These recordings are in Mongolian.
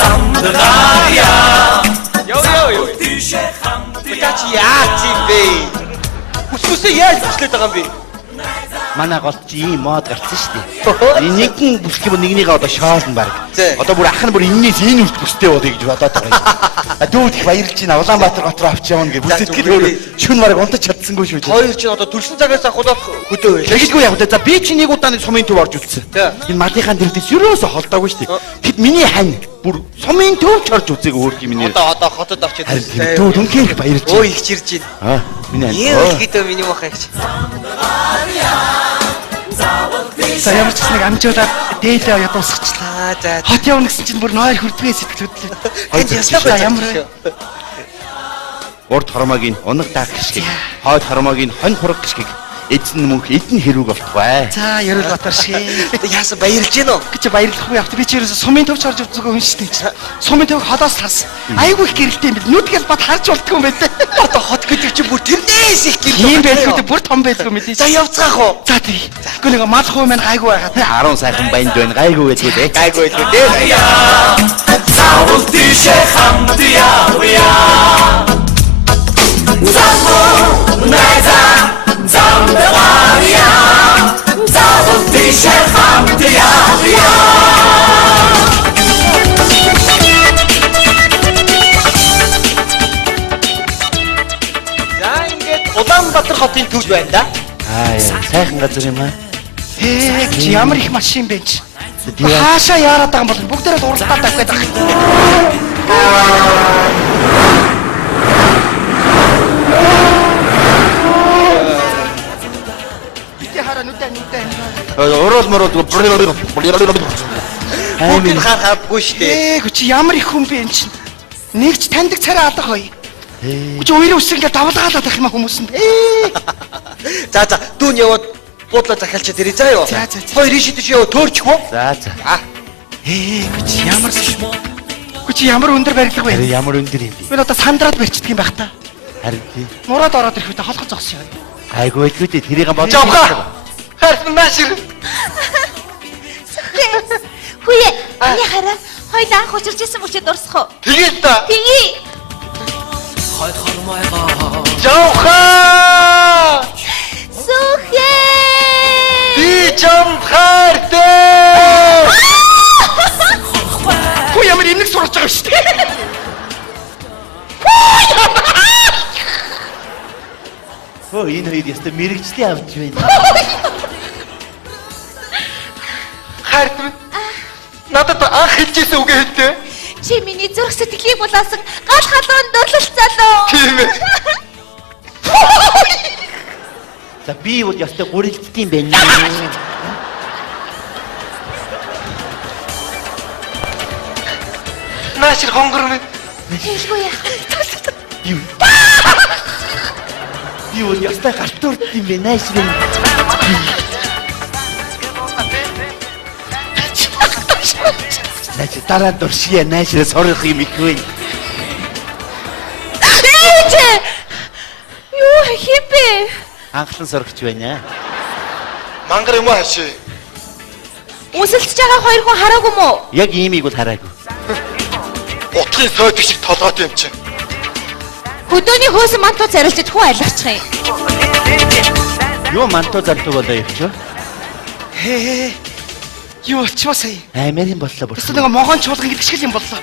замдгаарья. Ёо. Бачаач яач юм бэ? Хүсвэсээ яаж бүслээд байгаа юм бэ? Манай голч ийм мод гарсан шүү дээ. Нэг нь бүсэх юм нэгнийгээ одоо шоолно баг. Одоо бүр ах нь бүр энэс энэ үлт бүстэй болъё гэж бодоод байгаа юм. Дүүд их баярлж байна. Улаанбаатар гот руу авч явна гэж бүсэтгэл өөр шүн мараг унтаж чадсангүй шүү дээ. Хоёр чинь одоо төрсөн цагаас ахуулаад хөдөө байлаа. Тэгэхгүй яг за би чи нэг удаа нэг сумын төв орж үзсэн. Энэ малынхаа дэрдээс ерөөсө холдоогүй шүү дээ. Тэгэд миний хань бүр сумын төвч орж үзээг өөр юм нэр. Одоо хотод авчиж байна. Төвд үнхээр баярлж байна. Өө их чирж байна. Миний хань. Ихэд миний махаа гэж. За ямар ч нэг амжуулаад дээлээ оёо дуусгачлаа. За. Хот явна гэсэн чинь бүр ноёр хүрдгээ сэтгэл хөдлөө. Энд ясаа ямар урд хормогийн унаг даах гიშгийг, хойд хормогийн хонь хураг гიშгийг эзэн мөнх эдэн хэрүүг болтугай. За Ерөөл Батар шээ. Яасан баярлж гин үү? Гэж баярлахгүй явт би ч ерөөсө сумын төвч орж үзээгөө хүн шүү дээ. Сумын төв холоос харсан. Айгүй их гэрэлтэй юм бил. Нүдгэл бат харж болтгүй юм байна. Одоо хот гэдэг чи бүр тэрнээс их гэрэлтэй. Ийм байлгүй бүр том байлгүй мэдээ. За явцгаах уу? За тий. Тэгэхгүй нэг мал хуу маань гайгүй байгаа тий. 10 сайхан банд байна. Гайгүй байлгүй дээ. Гайгүй байлгүй дээ. Заавал тийшээ хамт явъя. Заавал найзаа замдгаарья. Заавал тийшээ хамт явъя. За ингээд Улаанбаатар хотын төвд байна да. Сайхан газар юм аа. Чи ямар их машин бэ чи? Хаашаа яарад байгаа юм бол бүгдээрээ уралдаад авах гэдэг. Бити хараа нүдэн. Орол морол Бүгд харахгүй штэ. Чи ямар их хүн бэ энэ чинь? Нэг ч таньдаг царай алга хой. Чи уурын үс ингээд давлгаалаад байх юм хүмүүс нь. За дүүн яваад буудлаа захиалчаад ирээ заа юу. Хоёр ишид чи яваа төөрчихвөө. За. Чи ямар өндөр барилга вэ? Ямар өндөр юм бэ? Би одоо сандраад барьчихдаг юм байх та. Харин тий. Мураад ороод ирэх үедээ холгоц зогсоо. Айгүй байлгүй дээ. Тэрийг бодож Жавха. Харин наашир. Хүүе, ани хараа. Хоёул анх учирч исэн мөчөд дурсах уу? Тэгээд та. Тэгье. Хойд хормойгоо. Жавха. Сүхэ. Би жамхаартай. Хүү ямар имлэг сурч байгаа шүү дээ. Оо энэ хоёр ястаа мэрэгчлээ авч байна. Хайртай. Надад анх хэлжсэн үгээ хэлдэ. Чи миний зүрх сэтгэлийг булаасан гал халуун дурлалцаалаа. Тийм ээ. За би бол ястаа гурилдтiin байна. Наашир хонгор минь. Хэлгүй яах. Би бол ястаа гартуурдтiin байна ширэн. Начи дараа дуршия наашир сорох юм их вэ. Юу хипэ? Анхлан сорогч байна. Мангар юм аа хаши. Үсэлж байгаа хоёр хүн хараагүй мүү? Яг иймийг бол хараагүй. Утгын сойд шиг толгойд юм чи. Хөдөөний хөөсөн мантуу царилчид хүн айлгачих юм. Юу мантуу зарлуу болоо явчих. Юу болчихвоо сая? Аймарын боллоо бүр. Тэс нэг могоон чуулган гэдэг шиг юм боллоо.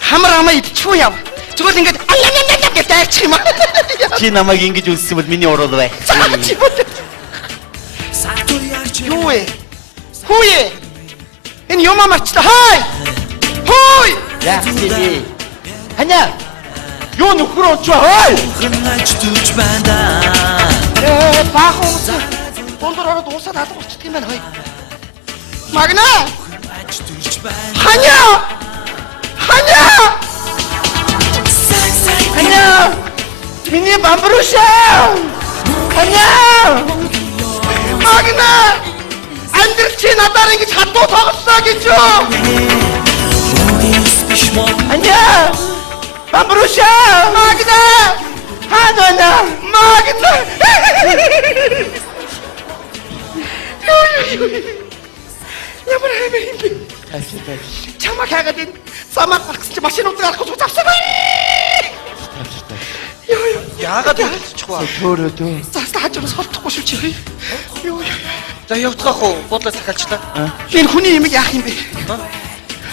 Хамар амаа идчихгүй яв. Зүгээр л ингээд гэж дайчих юм аа. Чи намайг ингэж үлссэн бол миний урал бай. Юу вэ? Хүүе. Энэ юм амарчлаа. Хай! Хөөй! Яах вэ? Ханя. Юу нөхөр очоо хой. Гэнэж түж байна. Баахан ус. Дундор ороод уусаад алга болчихдөг юм байна хой. Магна! Ханя! Ханя! Ханя! Миний бамбарушаа! Ханя! Магна! Андэр чи надаар ингэж хатуу тоглосноо гэж юу? Ханя! Бамбарушаа! Магна! Ханана! Магна! Ямар хэмээн бэ? чамаа хаагаад энэ замаар гаргасан чи машинууд гарахгүй завсаа. Яагаад үлдчих вэ? Төөрөө дөө. Заста хажуунаас холдохгүй шүү чи. Юу. За явцгаах уу? Буудлаа сахалчлаа. Энэ хүний юм яах юм бэ?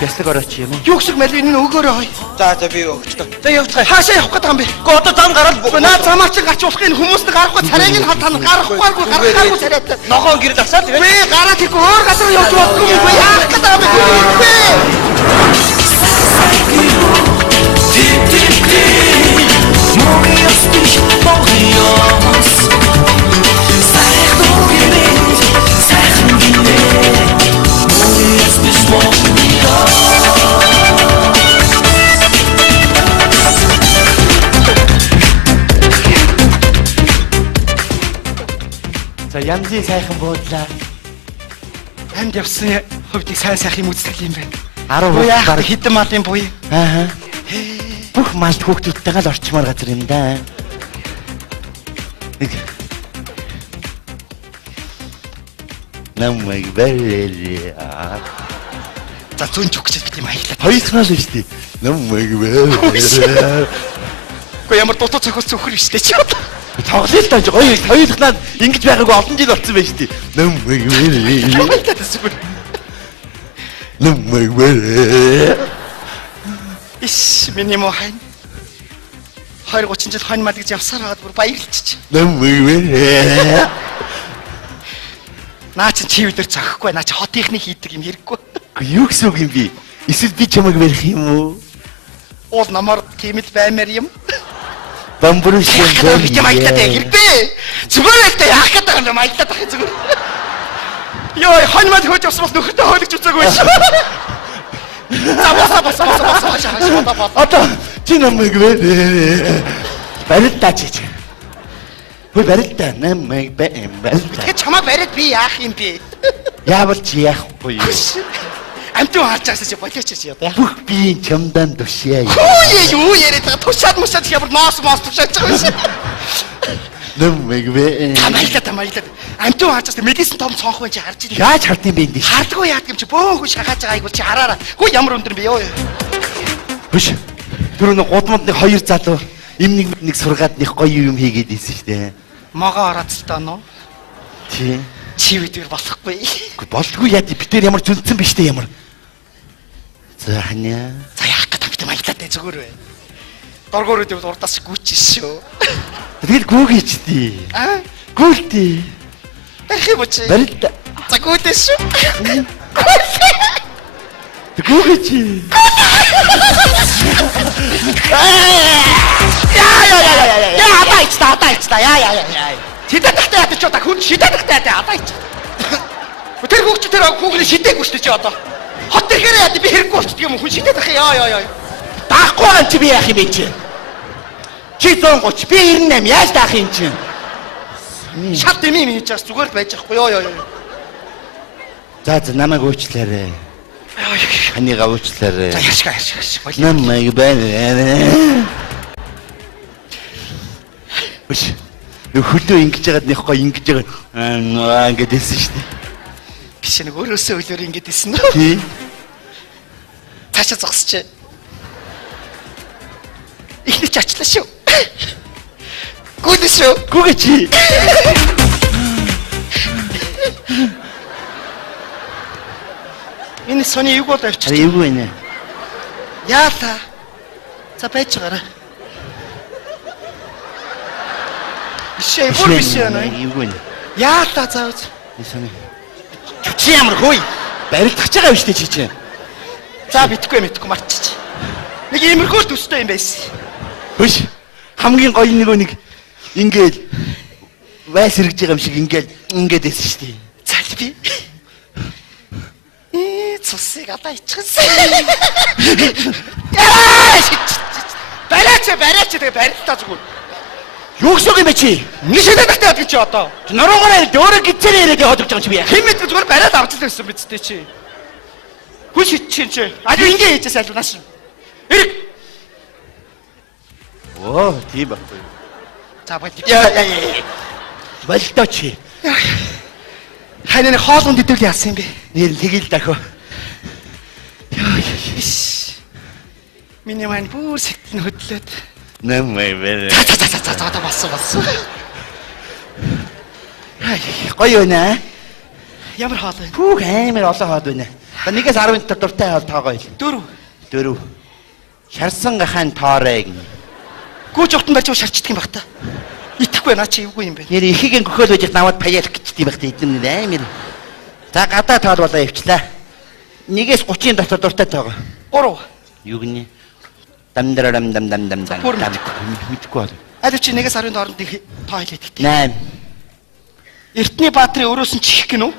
Яслаг орооч юм ээ. Юу шиг мэл энэ өгөөрэй хой. За би өгчлөө. За явцгаая. Хаашаа явах гэдэг юм бэ? Гэхдээ одоо зам гараад Наа замаар чи гарч болох энэ хүмүүст гарахгүй царайг нь хатана гарахгүй царайд. ногоон гэрэл асаад тэгээд Би гараад ирэхгүй өөр газар явж болохгүй юм бэ? Яах гэдэг юм бэ? За янзын сайхан буудлаа. Амд явсан хувьдыг сайн сайхан үздэг юм байна. 10 Буу яах баг. хитэн малын буй. Аа. Бүх малд хүүхдүүдтэйгээ л орчмоор газар юм да. Нэг намайг бэлээ. За зүүн ч өгч бит юм аяглаа. Хоёрнаас шүү дээ. Намайг бэлээ. Гэхдээ ямар дутуу цохос цөхөр шүү дээ чи. Тоглолт тааж хоёулахнаа ингэж байгаагүй олон жил болсон байж тээ. Намайг бэлээ. Намайг бэлээ. Иш миний муу хайн. 20-30 жил хань мал гэж явсаар хагаад бүр баярлчих. Намайг бэлээ. Наа чи чивдэр зохихгүй. Наа чи хотынхны хийдэг юм хэрэггүй. Юу гэсэн үг юм бэ? Эсвэл би чамайг барих юм уу? Уул намар тийм л баймаар юм. Бамбурын шиг Би ч маягтаад хэрэгтэй. Зүгээр л та яах гэдэг юм маягтаад ах зүгээр. Йоо хань мал хөөж авсан бол нөхөртөө хойлогч үзээгүй шүү. Бас. Одоо чи намайг барилдаа чи. Хөөе барилдаа намайг барилдаа. Тэгэхээр чамаа бариад би яах юм бэ? Яавал чи яахгүй юу? Амтэн харж байгаас чи болооч чи одоо. Бүх биеийн чамдан тушьяа. Хөөе юу яриад байгаа тушаад мушаад ямар ноос тушаач байгаа юм шиг. Намайг Тамайлаа. Амтэн харж байгаас медицин том цонх вэ чи харж байна. яаж хардсан бэ энэ? Хардгүй яадаг юм чи бөөн хүн шахаж байгаа айгуул чи хараараа. Хөө ямар өндөр бэ ёо. Биш. Тэр нэг гудмад нэг хоёр залуу им нэг сургаад нэг гоё юм хийгээд ийсэн шүү дээ. Могоо ороод л таа нөө. Тий. Чи бидэр болохгүй. Болдгүй яа бид тэр ямар зүнцэн биш дээ ямар. За ханя. За яах гэдэг бид маягтаад зүгээр бай. Доргоорууд явд урдаас гүйчих шүү. Тэгэл гүүгээч дээ. Аа? Гүйлтээ. Барих юм уу чи? Барилдаа. За гүйдэ шүү. Гүүгээч. Яа атайчта. Яа. Шидэдэгтэй ятаж одоо хүн шидэдэгтэй атайч. Тэр хүүхч тэр хүүхний шидээгүй шүү дээ чи одоо. Хот ихээр яа би хэрэггүй болчихдөг юм хүн шидэдэх яа. Даахгүй байгаа чи би яах юм бэ чи? Чи 130 би 98 яаж даах юм чи? Шат юм хийж чаас зүгээр л байж байхгүй ёо. За намайг уучлаарай. Ханигаа уучлаарай. За яшгаа. Намайг байна. Биш. Хөлөө ингэж яагаад нэг гоё ингэж байгаа ингэж хэлсэн шүү дээ. Биш нэг өөрөөсөө өлөөр ингэж хэлсэн нөө. Тий. Цаашаа зогсч. Ихний ч ачлаа шүү. Гүдэ шүү. Гүгээ чи. Энэ сони юу бол авчиж. Ари юу вэ? Яата. За байж байгаарай. Бишээ бүр бишээ нэ. Юу вэ? Яата заавч. Нисэний. Чи ямар хөөе? Барилдах байгаа юм шүү дээ чи чинь. За мэдхгүй марччих. Нэг иймэрхүү төстэй юм байсан. Биш. Хамгийн гоё нэг ингээл вайс хэрэгж байгаа юм шиг ингээд эссэн шүү дээ. За би. Цусыг одоо иччихсэн. Бараач тэгээ барилтаа зүгээр. Юу гэсэн юм бэ чи? Нэг шидэдэгтэй яд чи одоо. Норогоор дөөрө гизээр яриад яваад байгаа юм чи би яа. Хэн мэд зүгээр бариад авч л байсан биз дээ чи. Хүн шидчихэн чи. Аа ингэ хийжээс айлгнаас. Эрэг. Оо, тийм байхгүй. За боль. Яа. Болтоо чи. Хайнаны хоолунд идэвл яасан юм бэ? Нэр тэгэл дахио. Миний маань бүр сэтгэл нь хөдлөөд. Нэмээ бэр. За бассан. Гоё байна. Ямар хоол вэ? Хүүх амар олон хаад байна. Нэгээс 10 дуртай хоол тоогоо ил. 4. Шарсан гахаан тоорой гин. Гүүж утан барьж шарчдаг юм баг та. Итгэхгүй наа чи эвгүй юм бэ. Нэр ихийг гөхөөл байж наваад паяалах гэжтэй байх та эдэн амар. За гадаа тоол болоо явчлаа. Нэгээс 30-ын дотор дуртай тоогоо. 3. Юу гинэ? Дамдарам дам. Мэдгүй бол. Аль чи нэгээс 10-ын хооронд их тоо хэлээд гэдэг. 8. Эртний баатрын өрөөс нь чих гинөө.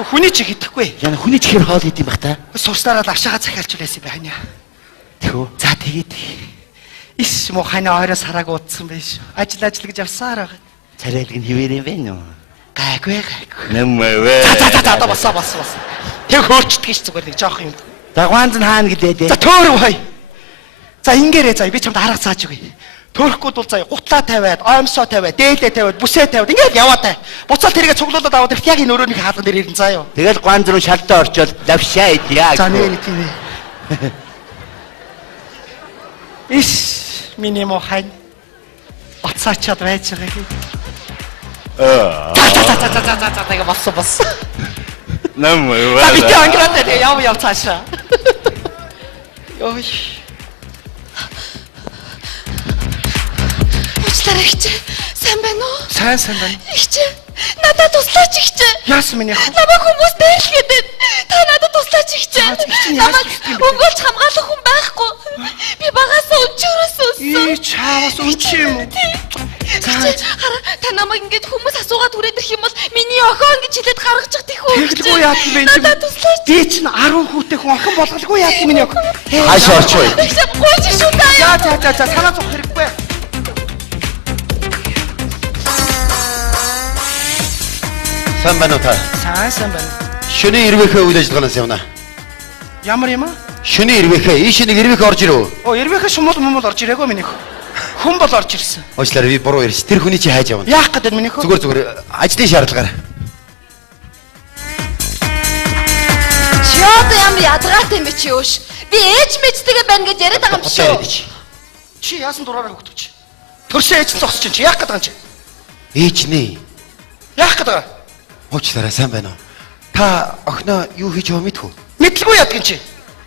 Хүний чих идэхгүй. Яна хүний чихэр хоол идэм бах та. Сурсараа авшаага захиалж байсан байх нэ. Тэхүү. За тэгээд иш мо хана орой сараг уудсан байж. Ажил гэж явсаар байгаа. Царайлг нь хിവэр юм бэ нөө. Гайгүй. Нэмээ. За бас. Тэг хөөрчдөг ш зүгээр нэг жоох юм. Дагваанз нь хаана гэлээ дээ. За төөрөв хай. За ингээрээ за би чамд арга зааж өгье. Төрөхгүй бол заяа гутлаа тавиад, оомсоо тавиад, дээлээ тавиад, бүсээ тавиад ингээд яваад тай. Буцаал тэргээ цуглуулад аваад ирэх яг энэ өрөөний хаалган дээр ирэн заа юу. Тэгэл ганц руу шалтаа орчоод лавшаа идьяа. За нэг тийм ээ. Иш миний мохайн бацаачаад байж байгаа хий. За тэгээ бас. Нэмээ. За би тэг ангираад тэгээ яв цаашаа. Ой. Уучлаарай ихчээ. Сайн байна уу? Сайн байна. Ихчээ. Надад туслаач ихчээ. Яасан минь яах вэ? Намайг хүмүүс дээрлэхэд байна. Та надад туслаач ихчээ. Ихчээ Намайг яаж хийх юм бэ? өнгөрч хамгаалах хүн байхгүй. Би багасаа өнчөрөөс өссөн. Чаавас өнч юм уу? Ихчээ, хараа та намайг ингэж хүмүүс асуугаад хүрээд ирэх юм бол миний охин гэж хэлээд гаргачих тийх үү? Тэгэлгүй яах юм бэ? Надад туслаач. Би чинь 10 хүүтэй хүн охин болголгүй яах юм минь. Хаашаа орчоо. Ихчээ гооч шүү таа. За санаа зовх хэрэггүй. Сайн байна уу та? Сайн байна. Шөнийн ирвэхээ үйл ажиллагаанаас явна. Ямар юм аа? Шөнийн ирвэхээ ийш нэг ирвэх орж ирв. Ирвэхэ шумул орж ирээгүй минийх. Хүн бол орж ирсэн. Уучлаарай би буруу ярьж. Тэр хүний чи хайж явна. Яах гэдэг минийх? Зүгээр ажлын шаардлагаар. Чи одоо ямар ядаргаатай юм бэ чи өөш? Би ээж мэжтэйгээ байна гэж яриад байгаа юм шүү. Чи яасан дураараа хөгтөж? Төрсөн ээж зогсож чинь яах гэдэг юм чи? Ээж нэ. Яах гэдэг? Уучлаарай сайн байна уу? Та охиноо юу хийж яваа мэдхүү? Мэдлгүй яадаг юм чи?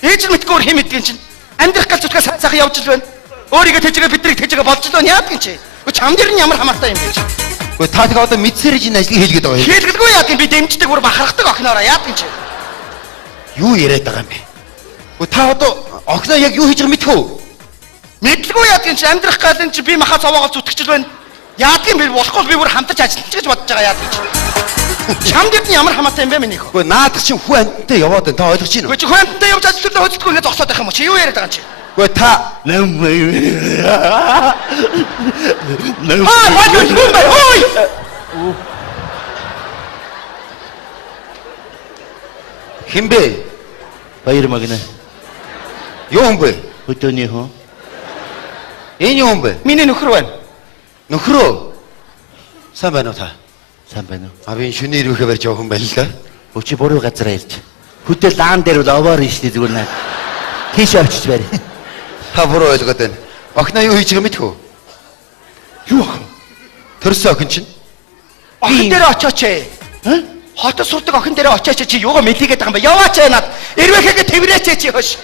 Ээж нь мэдгүй өөр хэм мэддэг юм чинь. Амьдрах гал зүтгэс сайхан явж л байна. Өөрийгөө тэжгээ биднийг тэжгээ болж л байна яадаг юм чи? Чам дээр нь ямар хамаатай юм бэ чи? Гэхдээ та тэгээ одоо мэдсээр энэ ажлыг хийлгээд байгаа юм. Хийлгэлгүй яадаг юм би дэмждэг бүр бахархдаг охиноороо яадаг юм чи? Юу яриад байгаа юм бэ? Гэхдээ та одоо охиноо яг юу хийж байгааг мэдхүү? Мэдлгүй яадаг юм чи? Амьдрах гал энэ чи би махаа цаваагаар зүтгэж л байна. Яадаг юм бэ? Болохгүй би бүр хамтарч ажиллаж гэж бодож байгаа яадаг юм чи? Чам дээр нь ямар хамаатай юм бэ минийх? Гэхдээ наадах чинь хүн амттай яваад байна. Та ойлгож байна уу? Гэхдээ чи хүн амттай явж ажиллуулаа хөдөлгөө ингэ зогсоод байх юм уу? Чи юу яриад байгаа юм чи? Гэхдээ та Ой! Химбэ? Баяр магна. Юу юм бэ? Хөдөөний хүн. Энэ юу юм бэ? Миний нөхөр байна. Нөхрөө. Сайн байна уу та? Сайн байна уу? А би шөнийн ирвэхэ барьж явах юм байна л да. Өчи буруу газараа ирж. Хөдөө лаан дээр бол овоор ийшний зүгээр наа. Тийш очиж барь. Та буруу ойлгоод байна. Охиноо юу хийж байгаа мэдхүү? Юу охин? Төрсөн охин чинь. Охин дээр очооч ээ. Хотод сурдаг охин дээр очооч чи юугаа мэдээгээд байгаа юм бэ? Яваач ээ над. Ирвэхэгээ тэврээч чи хош.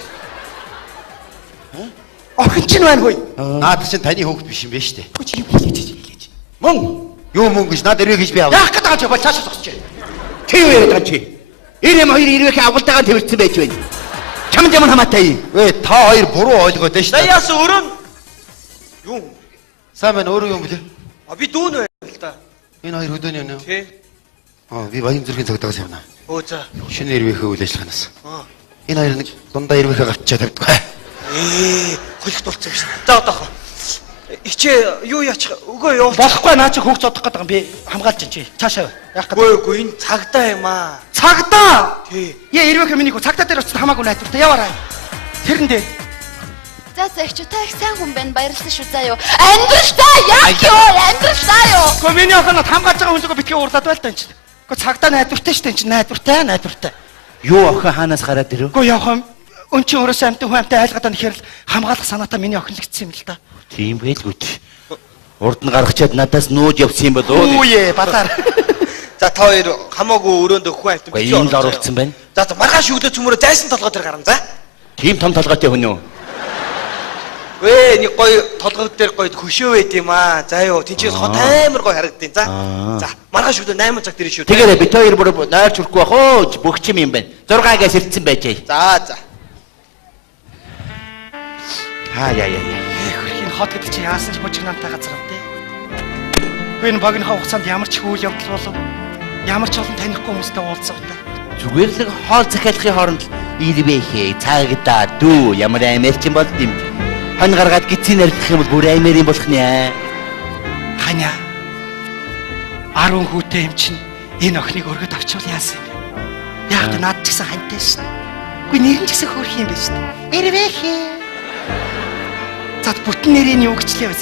Охин чинь байна хөөе. Наад чинь таны хүүхэд биш юм байна шүү дээ. Чи юу хэлж. Мөн Юу мөнгө гэж наад ирвэ гэж би аваа. Яах гэдэг юм чи бол цаашаа зогсож байна. чи юу яриад байгаа чи? Ирэм хоёр ирвэх агуултайгаа тэрвэрсэн байж байна. Чамд ямар хамаатай юм? Вэ та хоёр буруу ойлгоод байна шүү дээ. Яас өрөө юу? Сайн байна өөрөө юм блэ? А би дүүн байл л да. Энэ хоёр хөдөөний юм уу? Тий. Би баян зүрхийн цогтоогоос явна. Өө за. Шөнийн ирвэхэ үйл ажиллагаанаас. Энэ хоёр нэг дундаа ирвэхэ гавчаа тавьдаг. Хөлөх дурцсан биш. За одоохоо. Ичээ юу яачих өгөө юу? Болохгүй наа чи хөөх цодох гэдэг юм би хамгаалж чинь чи. Цаашаа яах гэдэг. Үгүй энэ цагдаа юм аа. Цагдаа. Тий. Яа ирвэхэ миний хөө цагдаа дээр очиж хамаагүй найдвартай яваарай. Тэрэн дээр. За загч та их сайн хүн байна. Баярлалаа шүү заа юу. Амьдралтай яг юу? Амьдралтай юу? Гэхдээ миний охинод хамгаалж байгаа хүн зүгээр битгий уурлаад байл та энэ чинь. Гэхдээ цагдаа найдвартай шүү дээ энэ чинь найдвартай. Юу охин хаанаас гараад ирв? Гэхдээ явах юм. өн чи өөрөөсөө амтан хүн амтай айлгаад байна гэхээр л хамгаалах санаатаа миний охинлогдсон юм л да. Тийм байлгүй. Урд нь гаргачаад надаас нууж явсан юм болоо. Үе базар. За та хоёр хамаагүй өрөөндөө хүн амт Гэхдээ ийм л оруулсан байна. За маргааш өглөө цөмөрөө зайсан толгой дээр гарна за. Тийм том толгойтой хүн үү? Вэ нэг гоё толгой дээр гоё хөшөө байд юм аа. За ёо тэнцээс хот амар гоё харагдیں۔ За. За маргааш өглөө 8 цаг дээр шүү. Тэгээрэй бид хоёр бүр нойрч хүрэхгүй бах оо бөгч юм байна. 6-аас ирдсэн байжээ. За. Яа. Энэ хот гэдэг чи яасан ч бужигнантай газар юм те. Энэ богино хугацаанд ямар ч үйл явдал болов ямар ч олон танихгүй хүмүүстэй уулзах та. Зүгээр л хоол захиалахын хооронд ирвэхээ цаагтаа дүү ямар амарч юм бол юм. Хон гаргаад гизийн арилгах юм бол бүр амар юм болох нэ. Ханя 10 хүүтэй юм чинь энэ охиныг өргөд авчвал яасан юм бэ? Яг тэ наад ч гэсэн хантай шин. Үгүй нэр нь ч гэсэн хөөрх юм байна шин. Ирвэхээ. Зад бүтэн нэрийн юу гэчлээ вэ?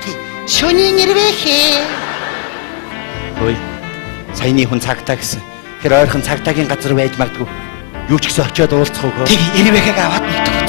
Тий. Шөнийн ирвэхээ. Ой. Саяны хүн цагтаа гэсэн. Тэр ойрхон цагтаагийн газар байж магадгүй. Юу ч гэсэн очиод уулзах уу? Тэг ирвэхийг аваад нэгтгэв.